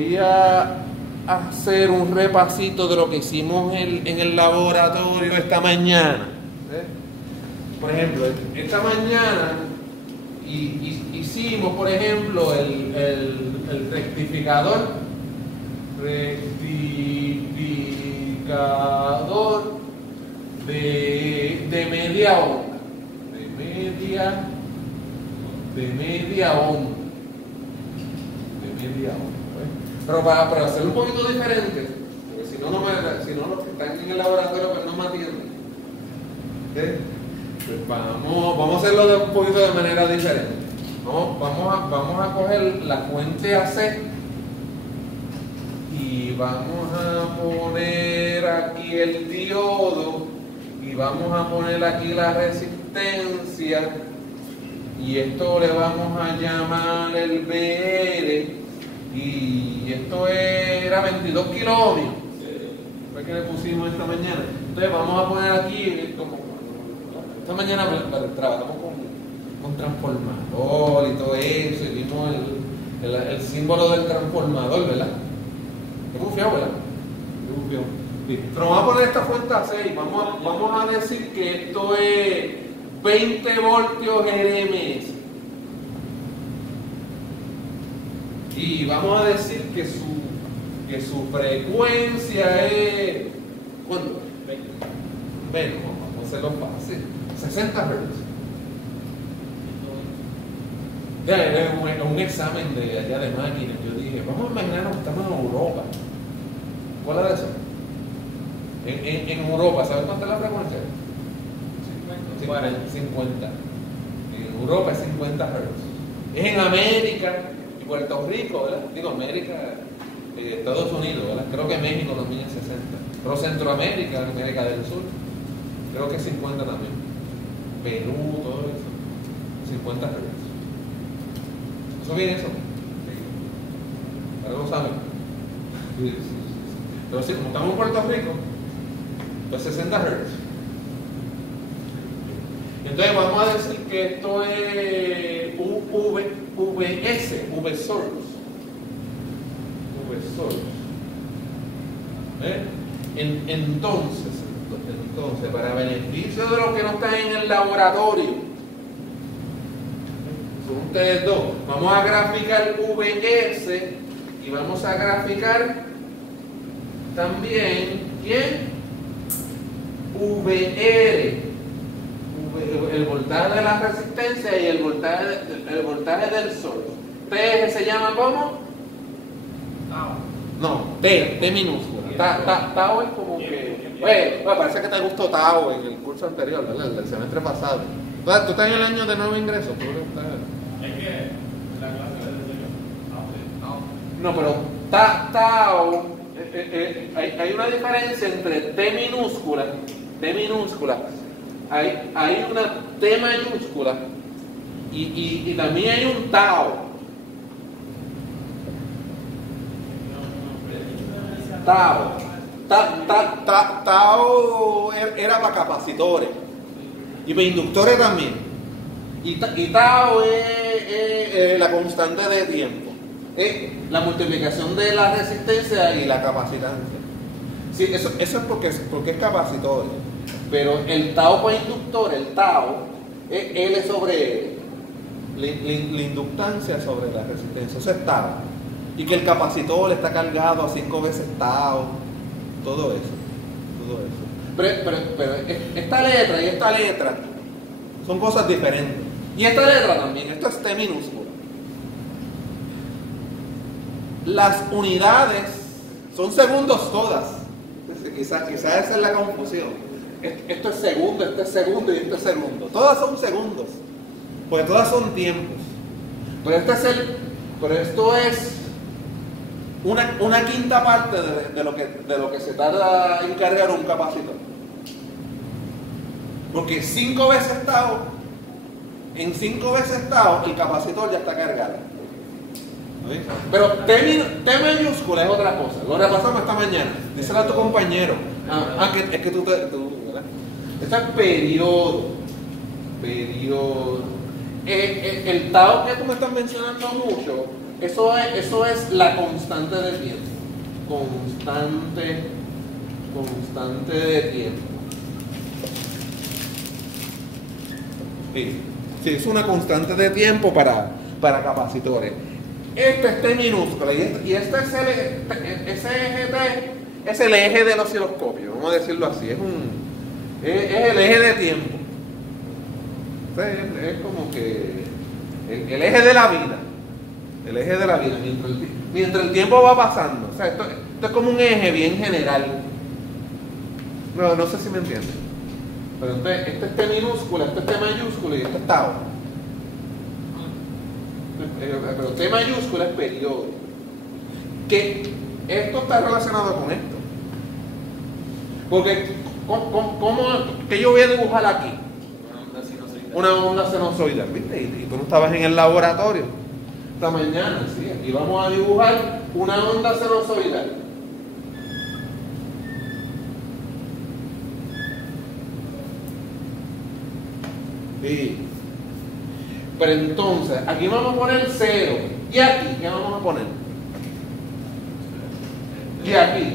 Voy a hacer un repasito de lo que hicimos en el laboratorio esta mañana. Por ejemplo, esta mañana hicimos, por ejemplo, el rectificador de media onda. De media onda. Pero para hacerlo un poquito diferente, porque si no los que están en el laboratorio pues no me atienden. Pues vamos a hacerlo un poquito de manera diferente. Vamos a coger la fuente AC y vamos a poner aquí el diodo y vamos a poner aquí la resistencia y esto le vamos a llamar el BR. Y esto era 22 kilómetros. Fue que le pusimos esta mañana. Entonces vamos a poner aquí, esta mañana trabajamos con transformador y todo eso, y vimos el símbolo del transformador, ¿verdad? Es bufiado, ¿verdad? Es bufiado. Sí. Pero vamos a poner esta fuente a 6. Vamos a decir que esto es 20 voltios RMS. Y vamos a decir que su frecuencia es... ¿cuánto? 20. Vamos a hacerlo fácil. 60 Hz. Era un examen de allá de máquinas. Yo dije, vamos a imaginarnos que estamos en Europa. ¿Cuál era eso? En Europa, ¿sabes cuánta es la frecuencia? 50. En Europa es 50 Hz. Es en América. Puerto Rico, ¿verdad? Digo, América, Estados Unidos, ¿verdad? Creo que México también es 60. Pero Centroamérica, América del Sur, creo que es 50 también. Perú, todo eso. 50 Hz. ¿Eso viene eso? Sí. ¿Pero lo saben? Sí. Pero sí, como estamos en Puerto Rico, pues 60 Hz. Entonces vamos a decir que esto es VSource. Entonces, para beneficio de los que no están en el laboratorio, son ustedes dos, vamos a graficar VS y vamos a graficar también, ¿quién? VR. El voltaje de la resistencia y el voltaje del sol. T se llama ¿cómo? Tau. No, T minúscula. Tau es como que... Oye, parece que te gustó Tau en el curso anterior, ¿verdad? El del semestre pasado. Tú estás en el año de nuevo ingreso. Es que la clase de no, pero Tau... hay una diferencia entre T minúscula. Hay una T mayúscula y también hay un Tau. Tau era para capacitores y para inductores también. Y Tau es la constante de tiempo. Es la multiplicación de la resistencia y la capacitancia. Sí, eso es porque es capacitor. Pero el Tau para inductor, el Tau, L es sobre la inductancia sobre la resistencia. Eso es Tau. Y que el capacitor está cargado a 5 veces Tau. Todo eso. Pero esta letra y esta letra son cosas diferentes. Y esta letra también, esto es T minúscula. Las unidades son segundos todas. Quizás esa es la confusión. Esto es segundo, esto es segundo y esto es segundo. Todas son segundos, porque todas son tiempos. Pero esto es una quinta parte de lo que se tarda en cargar un capacitor. Porque 5 veces Tau, en 5 veces Tau, el capacitor ya está cargado. ¿Sí? Pero T mayúscula es otra cosa. Lo repasamos esta mañana. Díselo a tu compañero. Es que tú ¿verdad? Esto es periodo. El Tau que tú me estás mencionando mucho Eso es la constante de tiempo. Constante de tiempo. Sí, es una constante de tiempo para capacitores. Este es T minúscula y este es ese eje T es el eje del osciloscopio, vamos a decirlo así, es el eje de tiempo. Es como que el eje de la vida. El eje de la vida, mientras el tiempo va pasando. O sea, esto es como un eje bien general. No sé si me entienden. Pero entonces, este es T minúscula, este es T mayúscula y este es tau. Pero T mayúscula es periodo. Que esto está relacionado con esto. Porque, ¿qué yo voy a dibujar aquí? Una onda sinusoidal, ¿viste? Y tú no estabas en el laboratorio esta mañana, ¿sí? Aquí vamos a dibujar una onda sinusoidal. Sí. Pero entonces, aquí vamos a poner 0. ¿Y aquí qué vamos a poner? ¿Y aquí?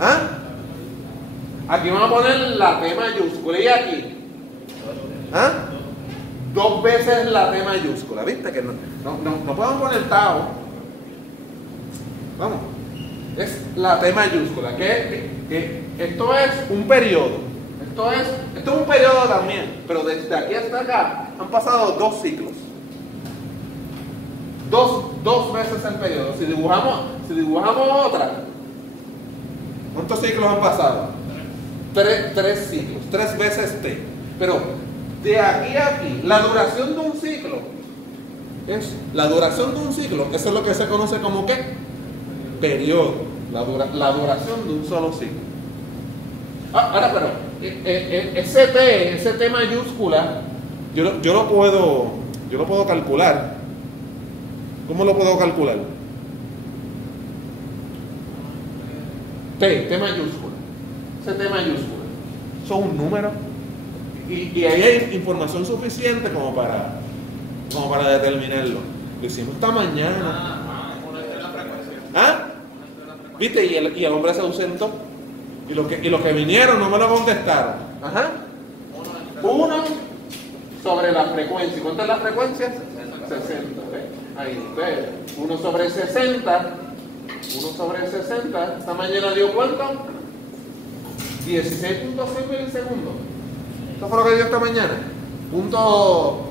¿Ah? Aquí vamos a poner la T mayúscula. ¿Y aquí? ¿Ah? 2 veces la T mayúscula. ¿Viste? Que no podemos poner tau. Vamos. Es la T mayúscula. Que esto es un periodo. Esto es un periodo también. Pero desde aquí hasta acá han pasado 2 ciclos. Dos veces el periodo. Si dibujamos otra, ¿cuántos ciclos han pasado? 3 ciclos, 3 veces T. Pero de aquí a aquí, la duración de un ciclo eso es lo que se conoce como ¿qué? Periodo. La duración de un solo ciclo. Ahora, pero ese T mayúscula, yo lo puedo calcular. ¿Cómo lo puedo calcular? T mayúscula. Ese T mayúscula. Eso es un número. Y ahí hay información suficiente como para determinarlo. Lo hicimos esta mañana. ¿Ah? ¿Viste? Y el hombre se ausentó. Y los que vinieron no me lo contestaron. Ajá. 1 sobre la frecuencia. ¿Cuánto es la frecuencia? 60. ¿Ves? Ahí, ¿ves? 1 sobre 60. 1 sobre 60. Esta mañana dio ¿cuánto? 16.6 milisegundos. Esto fue lo que dio esta mañana. Punto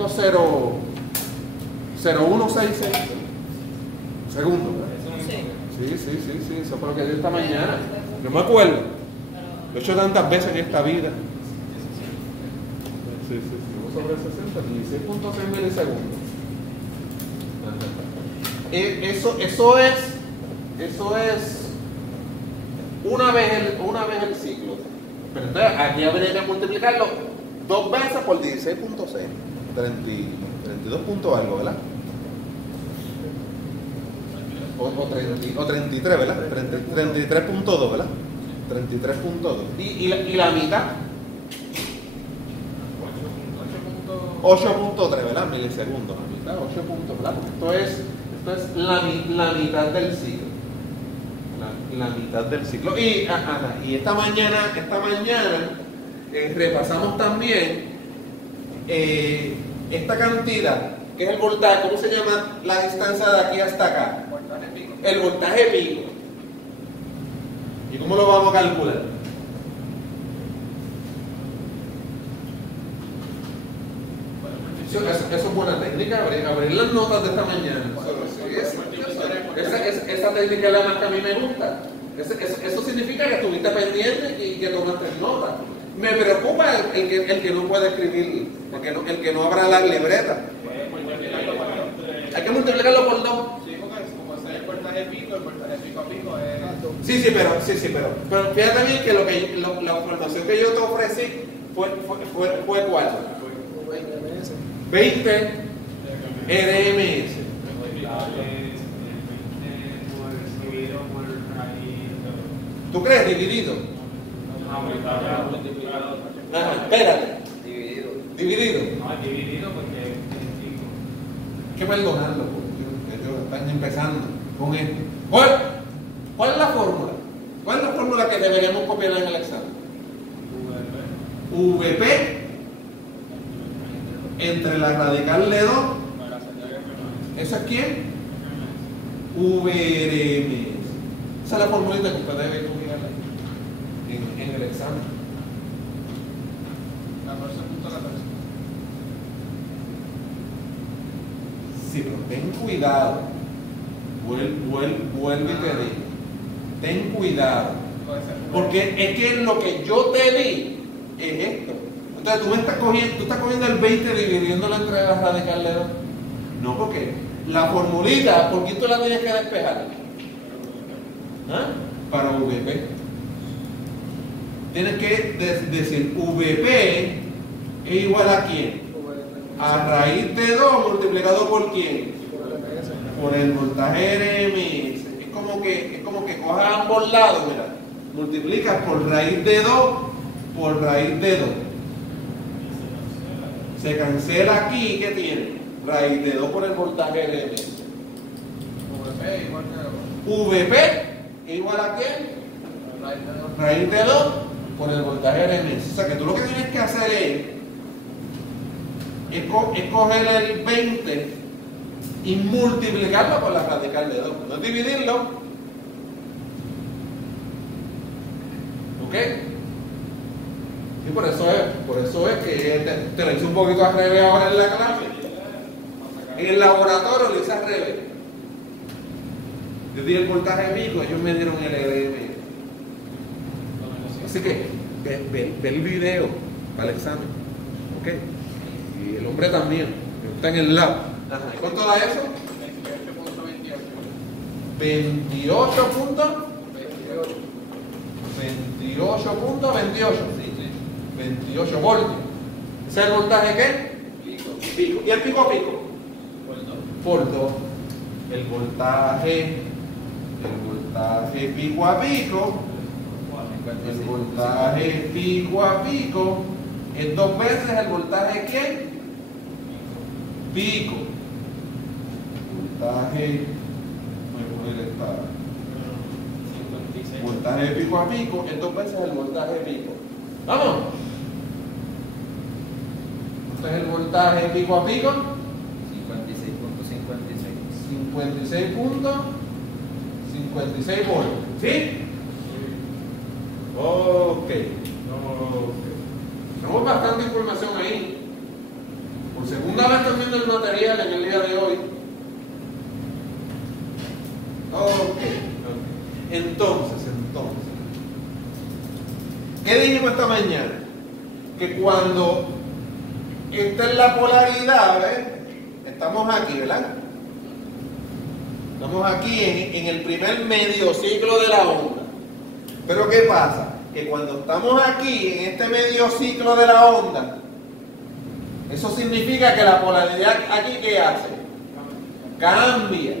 0.0166 segundos. Sí, eso fue lo que dio esta mañana. No me acuerdo. Lo he hecho tantas veces en esta vida. Sí. 1 sobre 60, 16.6 milisegundos. Eso es una vez el ciclo. Pero entonces aquí habría que multiplicarlo 2 veces por 16.6. 32 punto algo, ¿verdad? O 33, ¿verdad? 33.2, ¿verdad? 33.2. ¿Y la mitad? 8.3, ¿verdad? Milisegundos. La mitad, 8 puntos, ¿verdad? Porque esto es la mitad del ciclo. La mitad del ciclo. Y esta mañana repasamos también esta cantidad, que es el voltaje. ¿Cómo se llama la distancia de aquí hasta acá? El voltaje pico. ¿Y cómo lo vamos a calcular? Eso es buena técnica, abrir las notas de esta mañana. Esa técnica es la más que a mí me gusta. Eso significa que estuviste pendiente y que tomaste notas. Me preocupa el que no puede escribir, el que no abra la libreta. Hay que multiplicarlo por 2. El voltaje pico a pico es... Sí, pero fíjate bien que la información que yo te ofrecí fue ¿cuál? 20 RMS. ¿Tú crees dividido? Ajá, espérate. Dividido. No, dividido porque es 5. que perdonarlo, porque ellos están empezando con esto. ¿Cuál es la fórmula? ¿Cuál es la fórmula que deberíamos copiar en el examen? VP entre la radical de 2. ¿Eso es quién? VRM. Esa es la formulita que usted debe copiar en el examen. 14.14. Sí, pero ten cuidado. Vuelve y te digo. Ten cuidado. Porque es que lo que yo te di es esto. Entonces tú estás cogiendo el 20 dividiéndolo entre las radicales de 2. No, porque la formulita, ¿por qué tú la tienes que despejar? ¿Ah? Para VP. Tienes que decir VP es igual a quién? A raíz de 2 multiplicado por quién? Por el voltaje RMS. Es como que cojas ambos lados, mira. Multiplicas por raíz de 2 por raíz de 2. Se cancela aquí, ¿qué tiene? Raíz de 2 por el voltaje RMS. VP es igual a quién? Raíz de 2 por el voltaje RMS. O sea que tú lo que tienes que hacer es coger el 20 y multiplicarlo por la radical de 2. No es dividirlo. ¿Ok? Y por eso es que te lo hice un poquito al revés ahora en la clase. En el laboratorio lo hice al revés. Yo di el voltaje pico, ellos me dieron el RMS. Así que ve el video para el examen. ¿Ok? Y el hombre también, que está en el lab. Ajá. ¿Cuánto da eso? 28 puntos. 28.28. 28 voltios. ¿Ese es el voltaje qué? Pico. ¿Y el pico a pico? Por 2. El voltaje pico a pico. El voltaje pico a pico es 2 veces el voltaje ¿qué? Pico. Voltaje. Voy a poner esta. Voltaje de pico a pico es 2 veces el voltaje pico. ¡Vamos! ¿Este es el voltaje pico a pico? 56.56 puntos. 56 voltios. ¿Sí? Ok. Tenemos bastante información ahí. Por segunda vez estoy viendo el material en el día de hoy. Ok. Entonces, ¿qué dijimos esta mañana? Que cuando esta es la polaridad, ¿ves? Estamos aquí, ¿verdad? Estamos aquí en el primer medio ciclo de la onda. Pero ¿qué pasa? Que cuando estamos aquí en este medio ciclo de la onda, eso significa que la polaridad aquí, ¿qué hace? Cambia.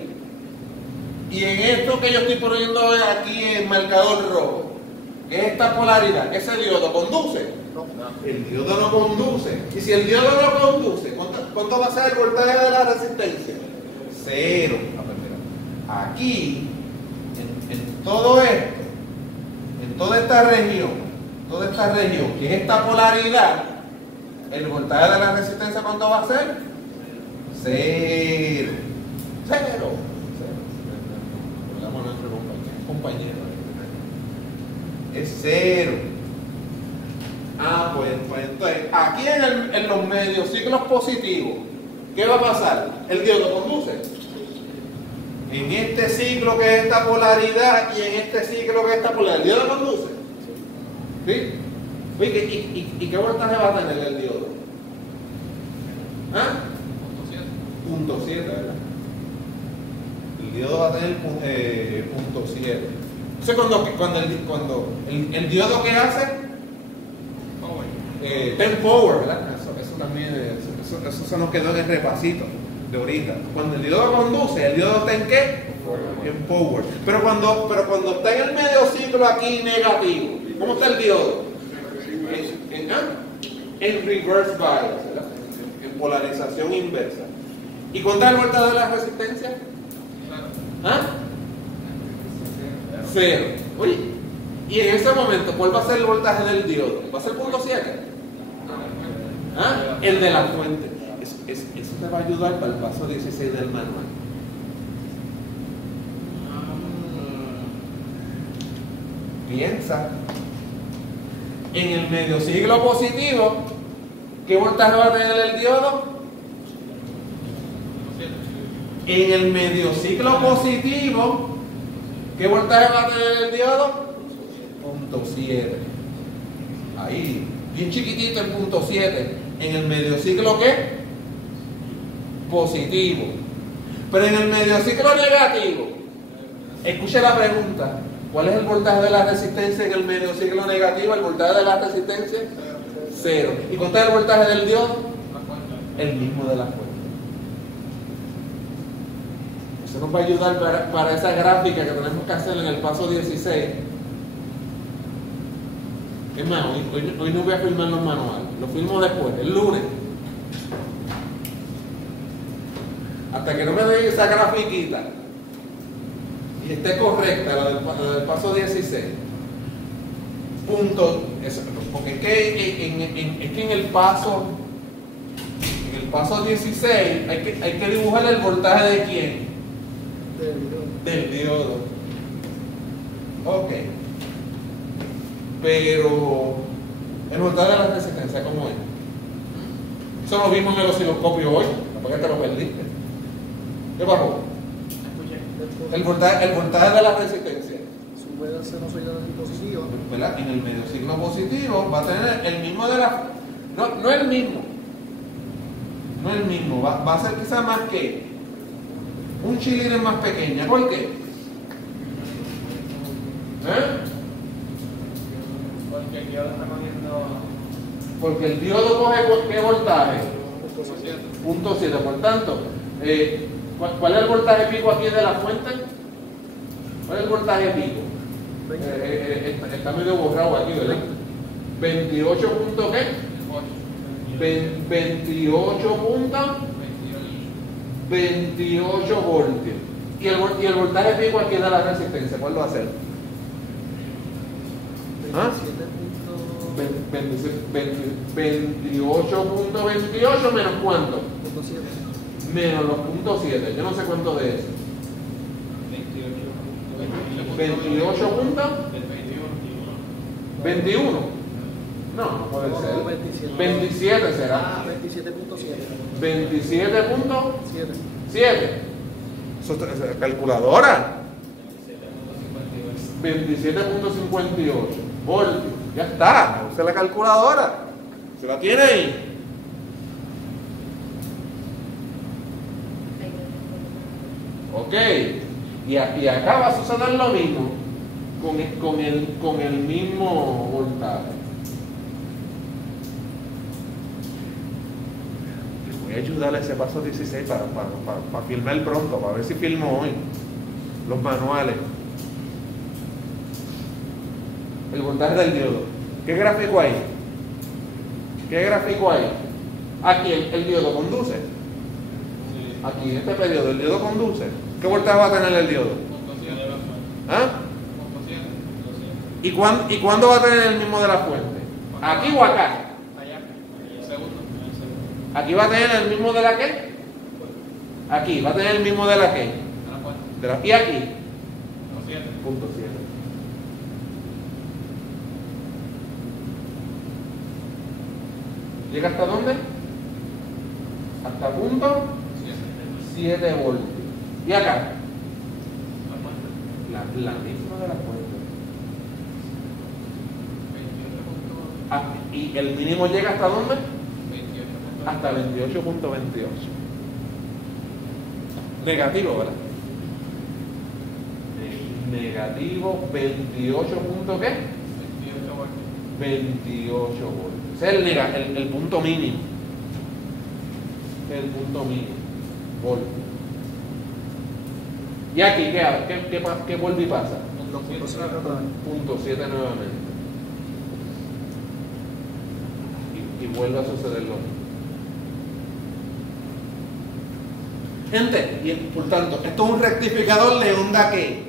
Y en esto que yo estoy poniendo aquí en marcador rojo, que es esta polaridad, ¿ese diodo conduce? No. El diodo no conduce. Y si el diodo no conduce, ¿cuánto va a ser el voltaje de la resistencia? 0. Aquí, en todo esto, en toda esta región, que es esta polaridad, el voltaje de la resistencia, ¿cuánto va a ser? 0. Compañero. Es 0. Pues entonces, aquí en los medios ciclos positivos, ¿qué va a pasar? El diodo conduce. En este ciclo que es esta polaridad y en este ciclo que es esta polaridad, ¿el diodo conduce? ¿Sí? ¿Y qué voltaje va a tener el diodo? ¿Ah? 0.7, ¿verdad? El diodo va a tener 0.7. Entonces cuando el diodo ¿qué hace? Ten power, ¿verdad? Eso también, eso se nos quedó en el repasito de ahorita. Cuando el diodo conduce, ¿el diodo está en qué? En power. Pero cuando está en el medio ciclo aquí negativo, ¿cómo está el diodo? En reverse bias, ¿verdad? En polarización inversa. ¿Y cuánto es el voltaje de la resistencia? ¿Ah? 0. Oye, y en ese momento, ¿cuál va a ser el voltaje del diodo? ¿Va a ser 0.7? ¿Ah? El de la fuente. Eso te va a ayudar para el paso 16 del manual. Piensa. En el medio ciclo positivo, ¿qué voltaje va a tener el diodo? En el medio ciclo positivo, ¿qué voltaje va a tener el diodo? 0.7. Ahí, bien chiquitito el 0.7. En el medio ciclo, ¿qué? Positivo. Pero en el medio ciclo negativo, escuche la pregunta. ¿Cuál es el voltaje de la resistencia en el medio ciclo negativo? El voltaje de la resistencia, 0. ¿Y cuánto es el voltaje del diodo? El mismo de la fuente. Eso nos va a ayudar para esa gráfica que tenemos que hacer en el paso 16. Es más, hoy no voy a filmar los manuales, lo filmo después, el lunes. Hasta que no me den esa grafiquita y esté correcta, la del paso 16. Punto. Porque es que en el paso 16 hay que dibujar el voltaje de quién? Del diodo. Ok. Pero el voltaje de la resistencia, ¿cómo es? Eso lo vimos en el osciloscopio hoy. ¿Por qué te lo perdiste? ¿Qué bajó? El voltaje de la resistencia. Sube al sinusoide positivo. ¿Verdad? En el medio ciclo positivo va a tener el mismo de la... No el mismo. No el mismo. Va a ser quizá más que un chilín más pequeña. ¿Por qué? Porque el diodo está cogiendo Porque el diodo coge ¿qué voltaje? 0.7. Por tanto, ¿cuál es el voltaje pico aquí de la fuente? ¿Cuál es el voltaje pico? Está medio borrado aquí, ¿verdad? 28 punto ¿qué? 28 voltios. ¿Y el voltaje pico aquí de la resistencia? ¿Cuál va a ser? 28.28 menos ¿cuánto? Menos los puntos 7. Yo no sé cuánto de eso. 28 puntos. 21. No puede ser. 27 será. 27.7. 27.7. Eso es calculadora. 27.58 voltios. Ya está. Use la calculadora. ¿Se la tiene ahí? Ok. Y acá va a suceder lo mismo con el mismo voltaje. Les voy a ayudar a ese paso 16 para filmar pronto, para ver si filmo hoy los manuales. El voltaje del diodo. ¿Qué gráfico hay? ¿Qué gráfico hay? Aquí el diodo conduce. Aquí en este periodo el diodo conduce. ¿Qué voltaje va a tener el diodo? ¿Ah? ¿Y cuándo va a tener el mismo de la fuente? ¿Aquí o acá? ¿Aquí va a tener el mismo de la qué? Aquí, ¿va a tener el mismo de la qué? ¿Y aquí? 0.7. ¿Llega hasta dónde? Hasta punto 7 voltios. ¿Y acá? La misma de la fuente. ¿Y el mínimo llega hasta dónde? Hasta 28.28. Negativo, ¿verdad? Negativo 28 punto ¿qué? 28 voltios. Ese es el punto mínimo. El punto mínimo. Voltio. ¿Y aquí qué vuelve y pasa? Punto 7 nuevamente. Y vuelve a suceder lo mismo. Gente, y por tanto, esto es un rectificador de onda ¿qué?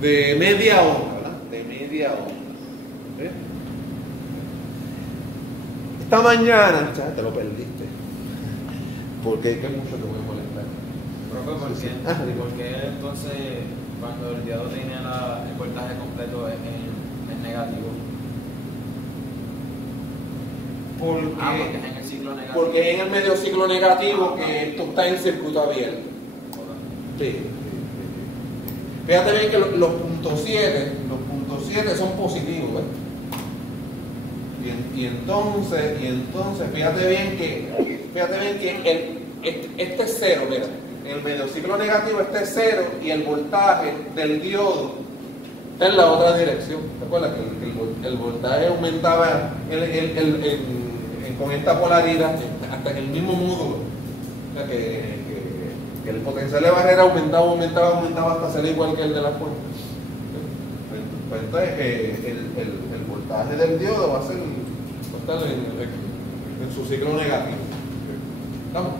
De media onda, ¿verdad? De media onda. ¿Eh? Esta mañana, ya te lo perdiste. Porque hay que mucho te voy a molestar. Profe, ¿por qué? ¿Por qué entonces cuando el diodo tiene el voltaje completo es negativo? Porque Porque es en el ciclo negativo. porque es en el medio ciclo negativo que esto está en circuito abierto. Sí. Fíjate bien que los puntos 7 son positivos, ¿ves? Y entonces, fíjate bien que este es cero, mira. En el medio ciclo negativo este es cero y el voltaje del diodo está en la otra dirección. ¿Te acuerdas que el voltaje aumentaba con esta polaridad hasta en el mismo módulo? O sea que el potencial de barrera aumentaba hasta ser igual que el de la fuente. Pues entonces el voltaje del diodo va a estar en su ciclo negativo. ¿Estamos?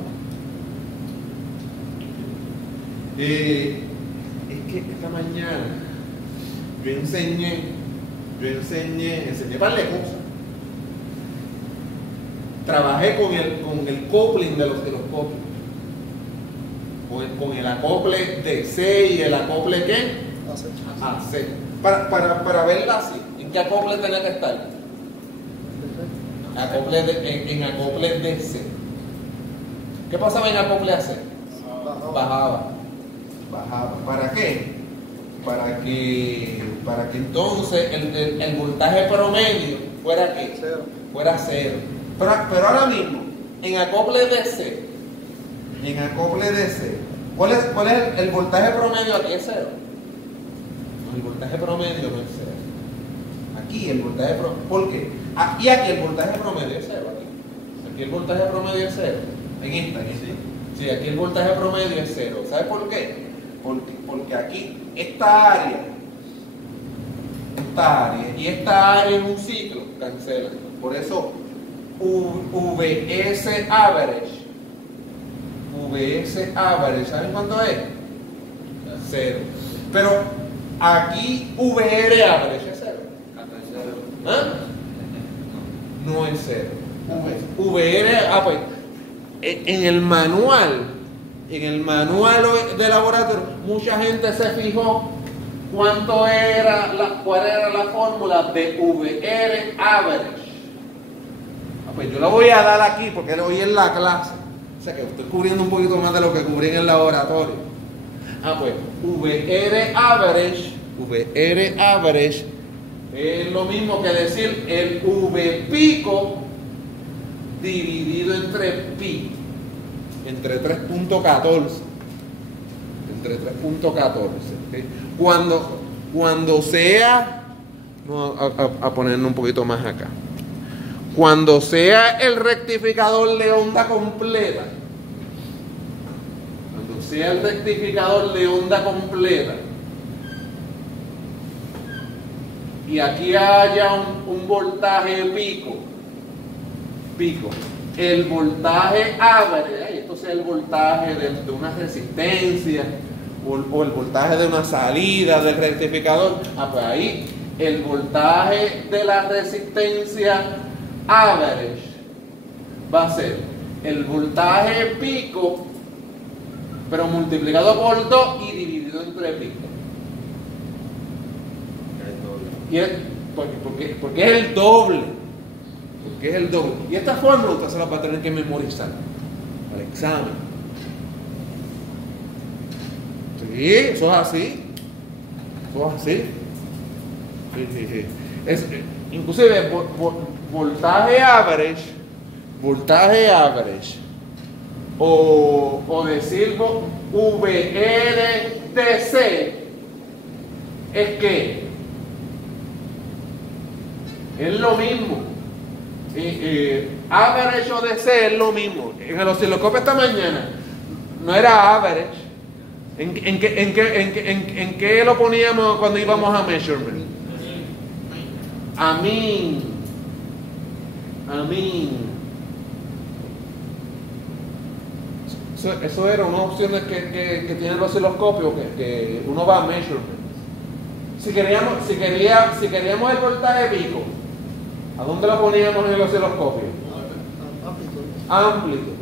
Es que esta mañana yo enseñé par de cosas. Trabajé con el coupling de los telescopios. Con el acople DC y el acople ¿qué? AC. Para verla así, ¿en qué acople tenía que estar? En acople DC. ¿Qué pasaba en acople AC? Bajaba. ¿Para qué? Para que entonces el voltaje promedio fuera ¿qué? Fuera cero. Pero ahora mismo, en acople DC, ¿cuál es el voltaje promedio? Aquí es cero. No, el voltaje promedio no es cero. Aquí el voltaje promedio. ¿Por qué? Y aquí el voltaje promedio es cero. Aquí el voltaje promedio es cero. En esta. Sí, aquí el voltaje promedio es cero. ¿Sabes por qué? Porque aquí esta área y esta área en un ciclo cancelan. Por eso VS average, ¿saben cuánto es? Cero. Pero aquí VR average es cero. ¿Ah? No es cero. VR, pues en el manual de laboratorio, mucha gente se fijó cuál era la fórmula de VR average. Pues yo la voy a dar aquí porque hoy es la clase. O sea que estoy cubriendo un poquito más de lo que cubrí en el laboratorio. Pues VR average es lo mismo que decir el V pico dividido entre pi. Entre 3.14. ¿Okay? Cuando sea, vamos a ponerlo un poquito más acá. Cuando sea el rectificador de onda completa, y aquí haya un voltaje pico, el voltaje average, esto sea el voltaje de una resistencia o el voltaje de una salida del rectificador, pues ahí el voltaje de la resistencia average va a ser el voltaje pico pero multiplicado por 2 y dividido entre pico. Y porque es el doble. Y esta fórmula usted se la va a tener que memorizar para el examen. Sí, eso es así. Sí. Inclusive voltaje average o decir VRDC es que es lo mismo. Average o DC es lo mismo. En el osciloscopio esta mañana no era average. ¿En qué lo poníamos cuando íbamos a measurement? A mí. Eso era una opción que tiene el osciloscopio, que uno va a measurement. Si queríamos el voltaje pico, ¿a dónde lo poníamos en el osciloscopio? Amplitud.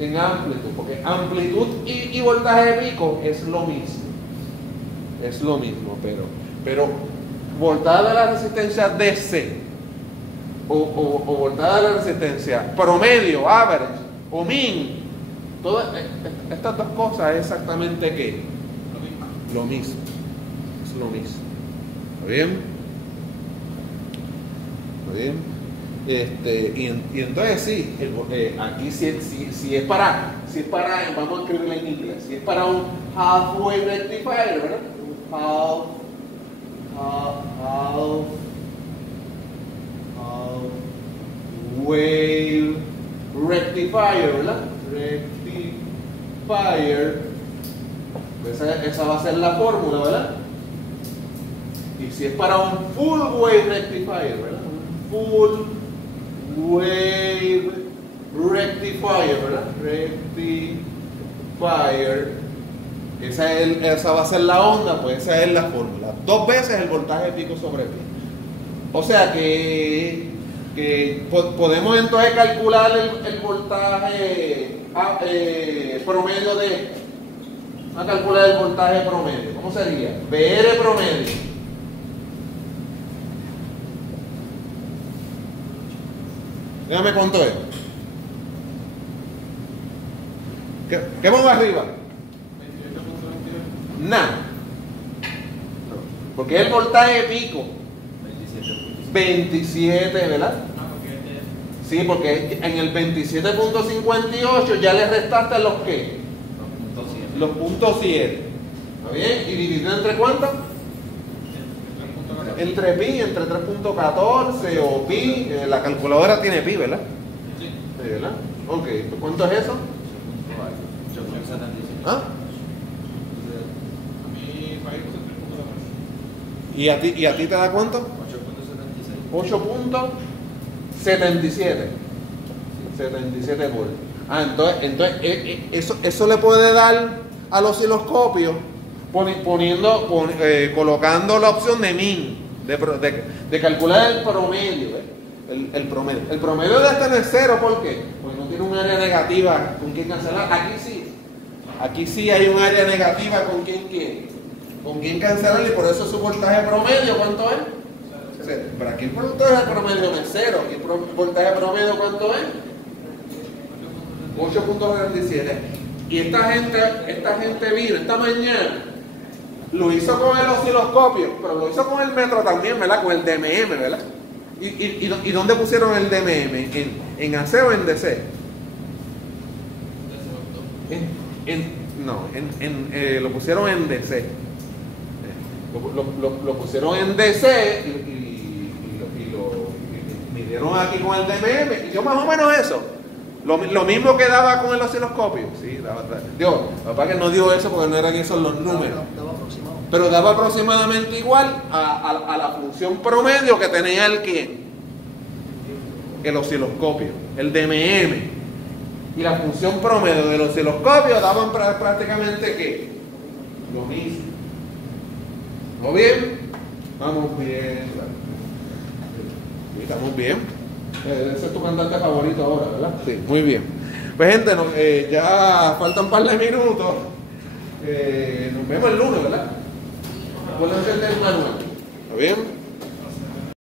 En amplitud, porque amplitud y voltaje pico es lo mismo. Es lo mismo, pero voltaje de la resistencia DC o voltaje de la resistencia promedio, average o mean, todas estas dos cosas es exactamente ¿qué? Lo mismo. Es lo mismo. ¿Está bien? ¿Está bien? Y entonces sí, aquí si es para, vamos a escribirlo en inglés, si es para un halfway rectifier, ¿verdad? Halfway rectifier, ¿verdad? Rectifier, esa va a ser la fórmula, ¿verdad? Y si es para un full wave rectifier, ¿verdad? Full wave rectifier, ¿verdad? Rectifier, esa va a ser la onda, pues esa es la fórmula. 2 veces el voltaje pico sobre pi. O sea que podemos entonces calcular el voltaje promedio a calcular el voltaje promedio. ¿Cómo sería? VR promedio. Déjame cuánto es. ¿Qué pongo arriba? Nada. Porque el voltaje pico 27, ¿verdad? Sí, porque en el 27.58 ya le restaste los ¿qué? Los puntos 7. ¿Está bien? ¿Y dividido entre cuánto? Entre pi, entre 3.14 o pi. La calculadora tiene pi, ¿verdad? Sí. ¿Verdad? Ok, ¿cuánto es eso? 8.75. ¿Ah? ¿Y a ti te da cuánto? 8.76. 77 volts. Entonces eso le puede dar al osciloscopio colocando la opción de min, de calcular el promedio, el promedio. El promedio de este no es 0, ¿por qué? Porque no tiene un área negativa con quien cancelar. Aquí sí hay un área negativa con quien cancelar, y por eso su voltaje promedio, ¿cuánto es? Pero aquí el voltaje promedio no es 0, aquí el voltaje promedio, ¿cuánto es? 8.47. Y esta gente vino esta mañana, lo hizo con el osciloscopio, pero lo hizo con el metro también, ¿verdad? Con el DMM, ¿verdad? ¿Y dónde pusieron el DMM? ¿En AC o en DC? Lo pusieron en DC. Lo pusieron en DC y lo midieron aquí con el DMM, y yo más o menos eso. Lo mismo que daba con el osciloscopio. Sí, daba. Papá que no dio eso porque no eran esos los números. Pero daba aproximadamente igual a la función promedio que tenía el osciloscopio, el DMM. Y la función promedio del osciloscopio daban prácticamente ¿qué? Lo mismo. ¿No bien? Vamos bien. Estamos bien. Ese es tu cantante favorito ahora, ¿verdad? Sí, muy bien. Pues gente, ya faltan un par de minutos. Nos vemos el lunes, ¿verdad? Acuérdense del manual. ¿Está bien?